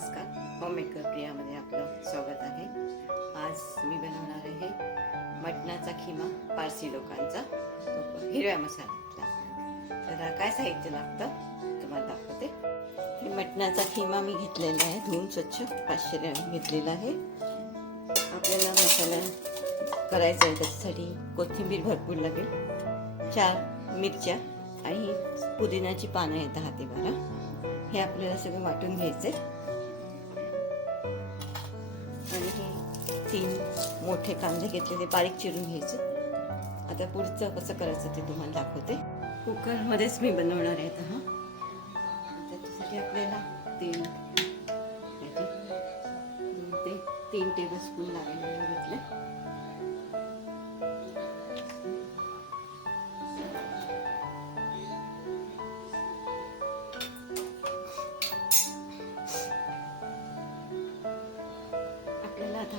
नमस्कार, होममेकर प्रियामध्ये आपलं स्वागत आहे। आज मी बनवणार आहे मटणाचा खिमा पारसी लोकांचा, हिरव्या मसाल्यातला। तर काय साहित्य लागतं तुम्हाला दाखवते। हे मटणाचा खिमा मी घेतलेला आहे, धुवून स्वच्छ 500 ग्रॅम घेतलेला आहे। आपल्याला मसाला करायचा आहे, त्याच्यासाठी कोथिंबीर भरपूर लागेल, 4 मिरच्या आणि पुदिन्याची पानं आहेत 10 ते 12। हे आपल्याला सगळं वाटून घ्यायचे आणि हे 3 मोठे कांदे घेतलेले बारीक चिरून घ्यायचे। आता पुढचं कसं करायचं ते तुम्हाला दाखवते। कुकरमध्येच मी बनवणार आहे आता। त्याच्यासाठी आपल्याला तेल 3 टेबलस्पून लागेल घेतले। आता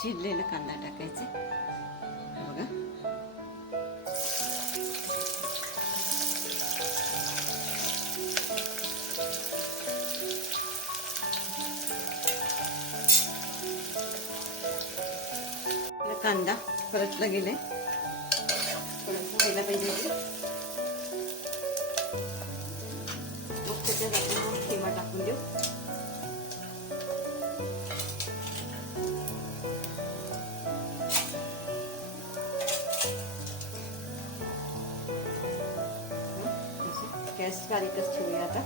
चिरलेला कांदा टाकायचा बघा। कांदा परतला गेलाय, परत व्हायला पाहिजे। मग त्याच्यात आपण खिमा टाकून देऊ। गॅस बारीकच ठेवूया आता।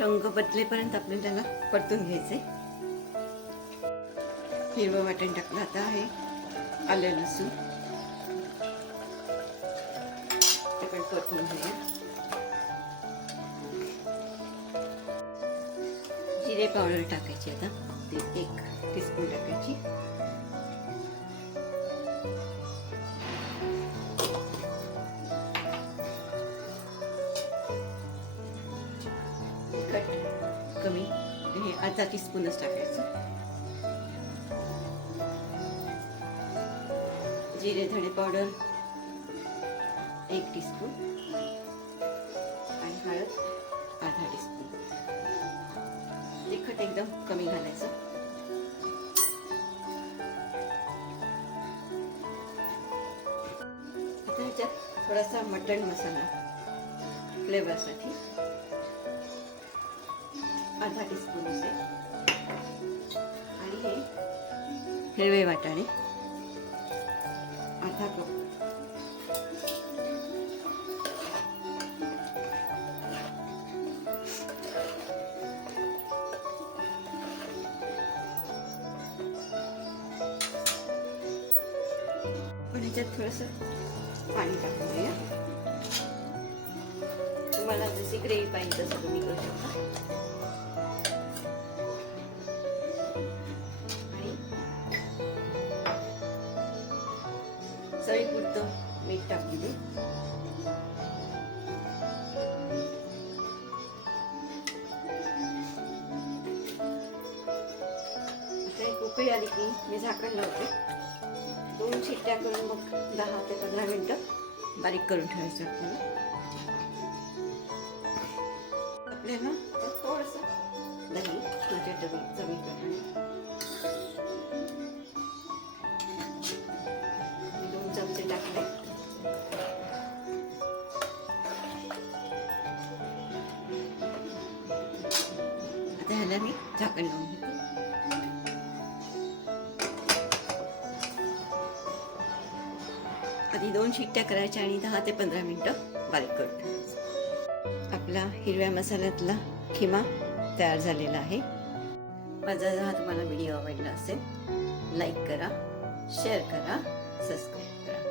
रंग बदलेपर्यंत आपल्याला त्याला परतून घ्यायचे। हिरवं वाटण टाकलं आता आहे, आलं लसूण ते पण परतून घेऊया। जिरे पावडर टाकायची आता, ते 1 टीस्पून टाकायची। कमी हे अर्धा टीस्पूनच टाकायचं। जिरे धणे पावडर 1 टीस्पून आणि हळद अर्धा टीस्पून। तिखट एकदम कमी घालायचं। आता ह्याच्यात थोडासा मटण मसाला फ्लेवरसाठी अर्धा टीस्पून असेल, आणि हे हिरवे वाटाणे अर्धा कप। पण ह्याच्यात थोडंसं पाणी टाकून द्या। तुम्हाला जशी ग्रेव्ही पाहिजे तसं तुम्ही करू शकता। चवीपुरतं मीठ टाकून दे। आता एक उकळी आली की मी झाकण लावते। 2 शिट्ट्या करून मग 10 ते 15 मिनिटं बारीक करून ठेवायचं आपल्याला। थोडंसं दही माझ्या चवीप्रमाणे 2 चमचे टाकले। आता ह्याला मी झाकण लावून घेते। आधी 2 शिट्ट्या करायच्या आणि 10 ते 15 मिनिटं बारीक करून ठेवायचं। आपला हिरव्या मसाल्यातला खिमा तयार झालेला आहे। माझा हा तुम्हाला व्हिडिओ आवडला असेल, लाईक करा, शेअर करा, सबस्क्राईब करा।